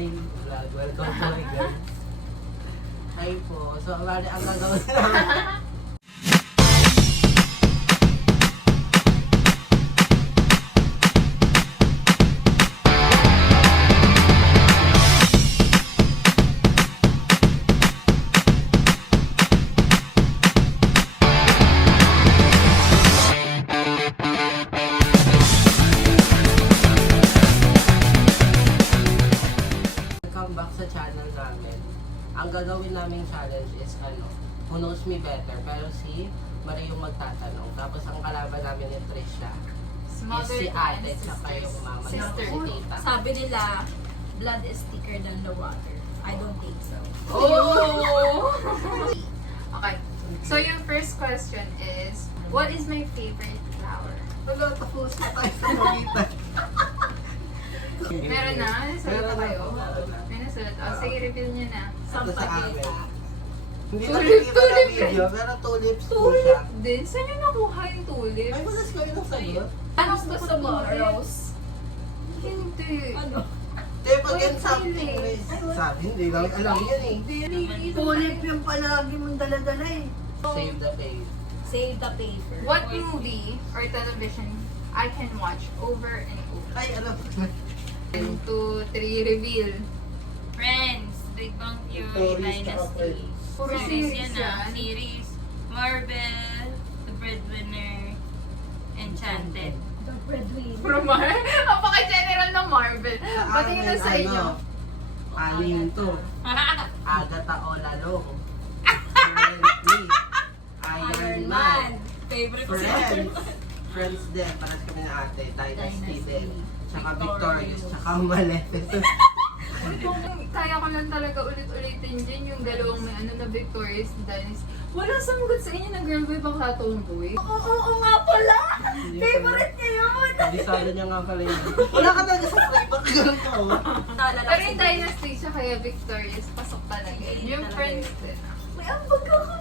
Hi, vlog. Welcome to my vlog. Hi po. So, ang gagawin namin. Welcome back sa channel namin. Ang gagawin naming challenge is who knows me better, pero si Marie yung magtatanong. Tapos ang kalaban namin ni Trisha is si ate, tsaka yung mama na si tita. Sabi nila, blood is thicker than the water. I don't think so. Oh! Okay. So yung first question is, what is my favorite flower? Wala, tapos na tayo sa magitan. Meron na? Nasulat na kayo? Meron na. May nasulat. Oh, sige, reveal nyo na. Ito sa amin. Hindi Tulip, nakikita na tulip. video, pero tulips po siya. Din, saan nyo nakuha yung tulips? Ay, malas kayo ng sagot. Ano Gusto mo, Rose? Hindi. Ano? Di, pag yan something, sabi, hindi lang alam yan eh. Tulip yung palagi mong dala-dala eh. Save the page. Save the paper. What movie or television I can watch over and over? Ay, alam. 1, 2, 3, reveal. Friends, Big Bang Theory, Stories, tsaka Dynasty. Friends. Puro Series series yan yan. ah. Series, Marvel, The Breadwinner, Enchanted. The breadwinner. From Marvel? Napaka-general ng Marvel. Pati yun na sa inyo. Anin to. Agatha Olalo. Currently. Iron Man. Favorite ko si Friends. Friends din. Paras kami na ate. Dynasty din. Tsaka Victorious. Tsaka Maleficent. Kaya ko lang talaga ulit-ulitin din yung dalawang may na Victorious Dynasty. Walang sumugot sa inyo na girl boy bakla tomboy. Oo nga pala! Favorite niya yun! Hindi sana niya nga pala yun. Wala ka talaga sa flavor. Ganun ka oh. Pero yung Dynasty siya kaya Victorious, pasok talaga. Yung Friends din. May ambag ako,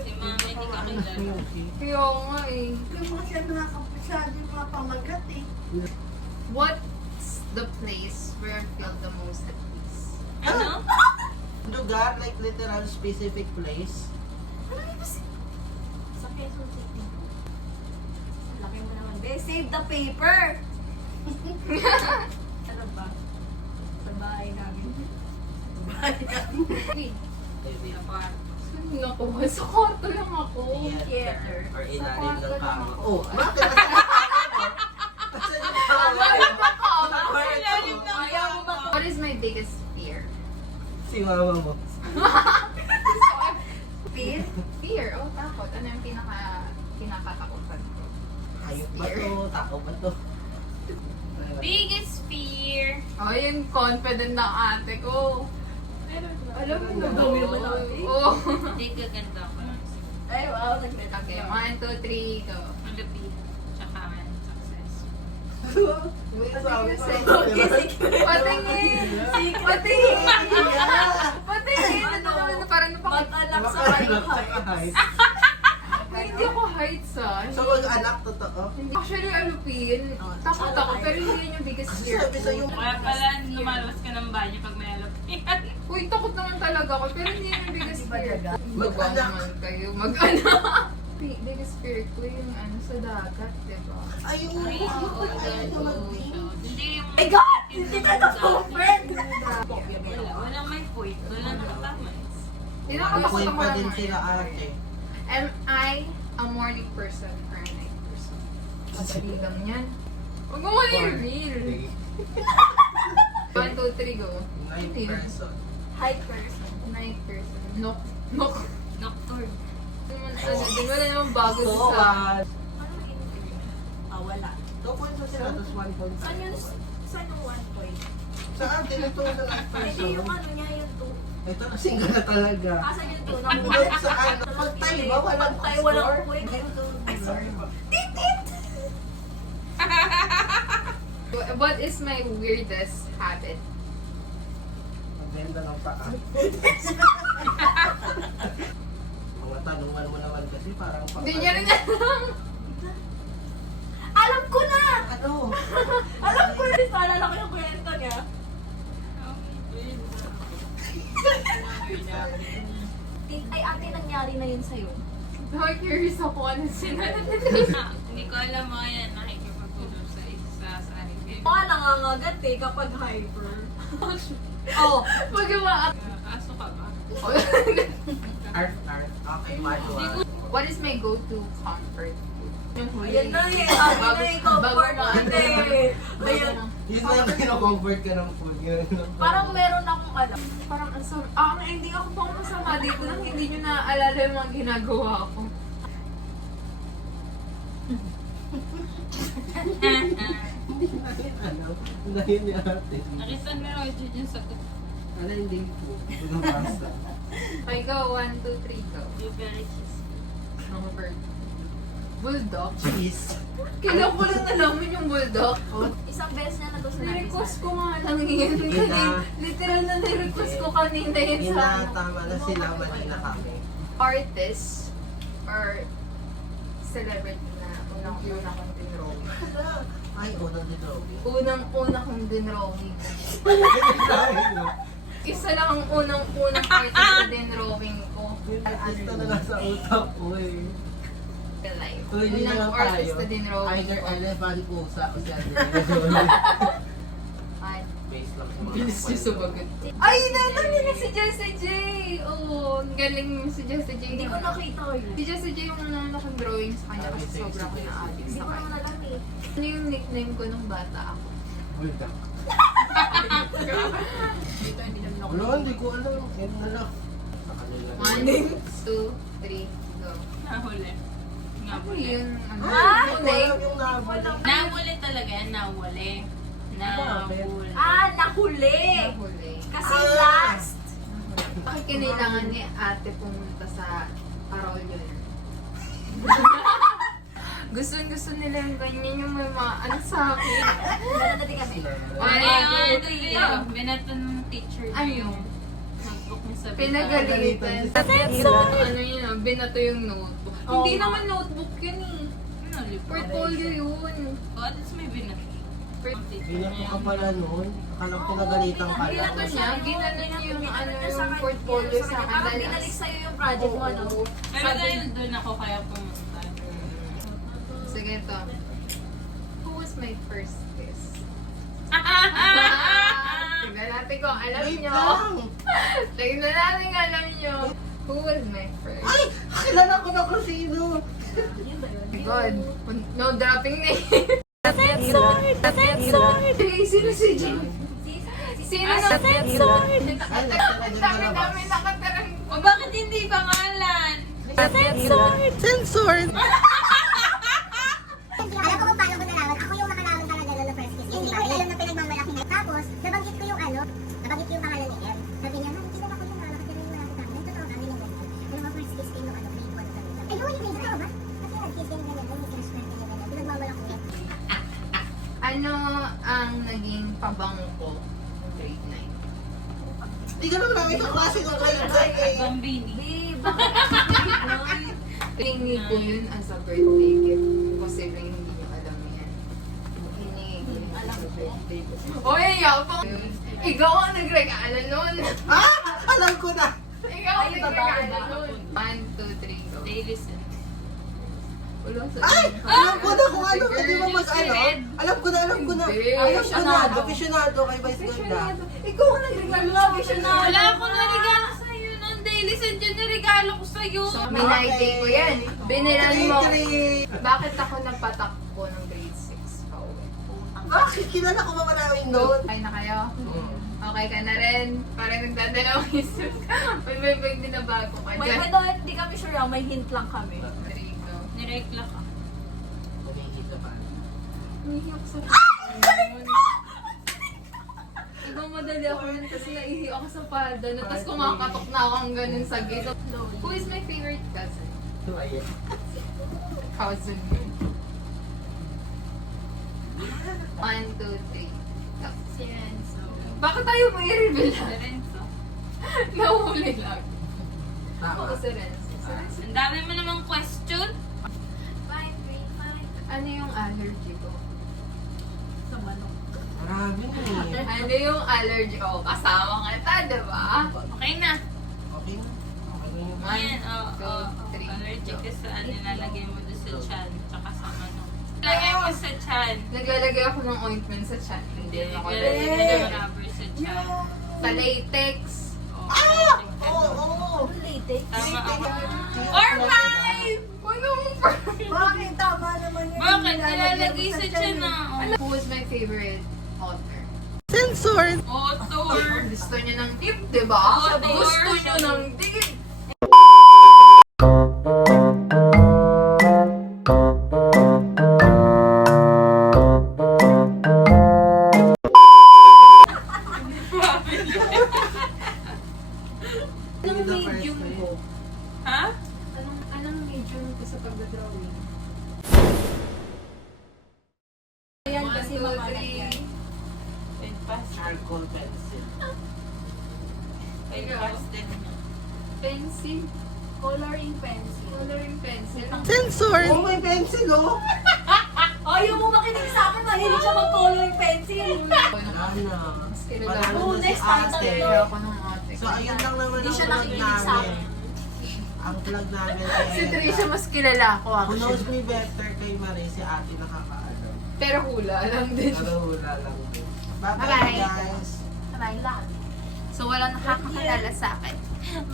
Si Mama, hindi ka kilala. Kaya nga eh. Yung mga siya nakakapisado yung mga pamagat eh. What's the place where I feel the most at peace? Ano? Lugar, like literal specific place. Sa Quezon City. Laki mo naman. Be, save the paper! Ano ba? Sa bahay namin. Wait, Maybe. saan nakuha? Sa kwarto lang ako. Theater. Or ilalim ng Sa kama. kwarto Oh, lang bakit? Kasi What is my biggest fear? si mama mo. Fear? Fear? Oh, takot. Ano yung kinakatakutan ko? Hayop ba to? Tako ba to? Biggest fear. Oh, yung confident ng ate ko. Alam mo na Dami mo na, ate. Oo. Hindi gaganda ko lang. Ay, wow, nag-met Okay, 1, 2, 3, go. Malupit. Tsaka success. Sabi ko, Patingin! Patingin! Patingin! Ano naman na parang Mag-anak sa height. Hindi ako heights ah. So, mag-anak, totoo? Hindi. Actually, alupin. Takot ako, pero hindi yun yung biggest Kasi fear sabi ko. sa'yo, Kaya pala lumalabas ka ng banyo pag may alupit. Uy, takot naman talaga ako, pero hindi yun yung biggest fear ko. Mag-anak. Baba naman kayo, mag-anak. Biggest fear ko yung sa dagat, diba? ayun. Ay, oo, hindi yung... My God! Hindi ka na friend! Walang may point. Walang nakatamas. Hindi na May ako point takot pa ako din ng sila morning. ate. Am I a morning person or a night person? Madali lang yan. Huwag mo muna yung real. 1, 2, 3, go. Night Hindi. person. Height person. Night person. Nok. Nok. Nocturne. Di ba na naman bago So, sa... Ano ang interview? Wala. 2 points na sila, tapos 1 point. Saan yung 1 point? Saan? Tinuturo sa night Hindi yung person. ano niya, yung 2. Ito na single na talaga. Asan yung 2? Hanggang sa ano? Pagtay ba? Walang Pagtay, score? walang point. Ay, sorry. What is my weirdest habit? Maganda ng paa. Mga tanungan mo naman kasi parang Hindi niya rin alam. Alam ko na! Ano? Alam ko na! Naalala ko yung kwento niya. Ay, ate, nangyari na yun sa'yo. Curious ako ano sinabi. Hindi ko alam mga yan, nakikipag-usap sa isa sa akin. Mga nangangagat eh kapag hyper. Oh, Magawa Aso ka ba? Arf, arf. Okay, manual. What is my go-to comfort food? Yung huli. ayan na eh. Sabi na eh, comfort ate. Ayan. Yun na kinocomfort ka ng food. Yun. Parang meron akong alam. Parang asam. Ang ending ako pang masama dito nang hindi nyo naaalala yung mga ginagawa ko. Ano? Dahil ni ate. Nakisan mo ako yung sagot. Ano hindi po? Nabasa. Okay, go. 1, 2, 3, go. Blueberry cheese. Mga bird. Bulldog? Cheese. Kailan ko lang nalaman yung bulldog. Isang beses na to sa Nirequest ko nga lang yun. Sige Kanina, na. literal na nirequest ko kanina yun Yun sa na, tama na sila. Mali na kami. artist or celebrity na unang-una kong dinrawing. Ay, unang dinrawing. Unang-una kong dinrawing. Isa lang ang unang-unang artist na dinrawing ko. Yung artista na nasa utak ko eh. Life. So, hindi na Unang lang artist tayo. na dinrawing Either ko. elephant, pusa, o si Andrea. Ay, Base lang sa mga bilis niyo kapal. sumagot. Ay, natangin na si Jessie J! Oo, ang galing si Jessie J. Hindi ko nakita yun. Si Jessie J yung unang akong drawing sa kanya kasi sobrang ko na-addict Hindi sa ko naman kanya. alam eh. Ano yung nickname ko nung bata ako? Bulldog. Dito, hindi naman ako. Wala, hindi ko alam. Yan na lang. Sa kanila. 1, 2, 3, go. Nahuli. Ano Nahuli. yun? Ano? Ah! Hindi ko alam yung nabuli. Nahuli talaga yan, nahuli. Nahuli. Ah, nahuli! Nahuli. Kasi Ah! last. Bakit kinailangan ni ate pumunta sa parol yun? Gusto nila yung ganyan yung may mga ano sa akin. Meron na din kami. Ano yung trio? Binato ng teacher Ano niyo yun? notebook niya sa Pinagalitan. Ano yun, binato yung notebook. Oo Hindi nga. naman notebook yun eh. Portfolio yun. Oh, that's may binato. Binato ka pala noon. Akala ko pinagalitan ka lang. Binato niya, ginanon niya yung ano yung Sa portfolio sa akin. Parang Dahil binalik sa'yo yung project mo, ano? Pero dahil doon ako kaya pumunta. Sige to. Who was my first kiss? Tignan natin kung alam Wait nyo. lang. Tignan natin kung alam nyo. Who was my first? Ay! Kilala ko na kung sino. Yun ba yun? God. No dropping name. Hey, sino si Jim? Sino na? Dami nakatarang. O bakit hindi pangalan? Censored! Alam ko kung paano ko nalaman. Ako yung nakalaman talaga doon na first kiss. Hindi ko alam na pinagmamalaki na. Tapos, nabanggit ko yung nabanggit ko yung pangalan ni Em. Sabi niya, man, kilala ko yung mga kasi rin wala ko kami. Totoo kami ng ganyan. Pero mga first kiss kayo, grade 1 kami. Ay, no, yung grade 1 ba? Kasi nag-kiss kayo ng ganyan. Yung crush na ganyan. Pinagmamalaki na. Ano ang naging pabango ko noong grade 9? Hindi ka naman namin kaklase ng grade 9 eh. Bambini. Di, bakit? Hiningi ko yun as a birthday gift. Posibleng hindi nyo alam yan. Hiningi ko yun as a birthday gift. Oy, yapang! Ikaw ang nagregalo nun! Ah! Alam ko na! Ikaw ang Ay, babae nagregalo ba? nun! 1, 2, 3, go. They listen. Wala sa Ay! Alam ko na kung ano. Hindi mo mag-ano. Alam ko na. Hindi. Alam ko na. Aficionado kay Vice Ganda. Ikaw ang nagregalo sa aficionado. Wala akong regalo sa'yo nung daily send yun yung regalo ko sa'yo. So, minayday ko yan. Binilan mo. Grade Bakit ako napatakbo ng grade 6 pa uwi? Bakit? Kilala ko ba maraming noon? Okay na kayo? Okay ka na rin? Parang nagdadalawang isip ka. May bag din na bago ka May dyan. doon, hindi kami sure, may hint lang kami. Rico. Nirekla ka. Nakikita pa. Umiiyak sa Ibang madali ako nun kasi naihi ako sa palda na tapos kumakatok na ako ang ganun sa gate. Who is my favorite cousin? Ayan. Cousin yun. 1, 2, 3. Si Renzo. Bakit tayo may reveal Si Renzo. Nahuli lang. Ako Tama. si Renzo. Ang dami mo namang question. 5, 3, 5. Ano yung allergy ko? Sa manok. Marami eh. Ano yung allergy ko? Kasama kita, diba? Okay na. Yan, oo. 3. Allergic ka sa nilalagay mo doon sa chan, tsaka sa manok. Lagay mo sa chan. Naglalagay ako ng ointment sa chan. Hindi ako Naglalagay lalagay. mo ng rubber sa chan. Sa latex. Oo. Latex. Tama ako. 4-5! Bakit? Tama naman yun. Bakit? Nilalagay sa chan na. Who was my favorite author? Author. Gusto niya ng tip, di ba? Author. Gusto niya ng tip. Anong medium ko? Ha? Anong medium ko sa pagdadrawing? Ayan kasi 1, 2, makalat yan. 3. Pen pastel. Charcoal pencil. Pen Ikaw? pastel. Pencil. Coloring pencil. Coloring pencil. Oh, may pencil oh! Ayaw mo makinig sa akin, mahilig siya mag-coloring pencil. Wala na. Mas kilala Wala ko. na next si time ate. tayo. Kaya ako ng ate. So, ayun lang naman Hindi ang siya vlog nakikinig sa namin. akin. Ang vlog namin ay Si Trisha mas kilala ako Who knows actually. me better kay Marie, si ate nakakaalam. Pero hula lang din. Pero hula lang din. Bye-bye Bye-bye. guys! Kamay lang. So walang nakakakilala sa akin.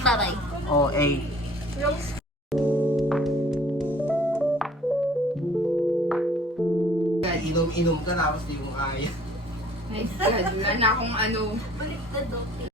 Bye-bye. OA. Inom-inom ka tapos di mo kaya. My God, wala na akong ano. Baliktad, okay.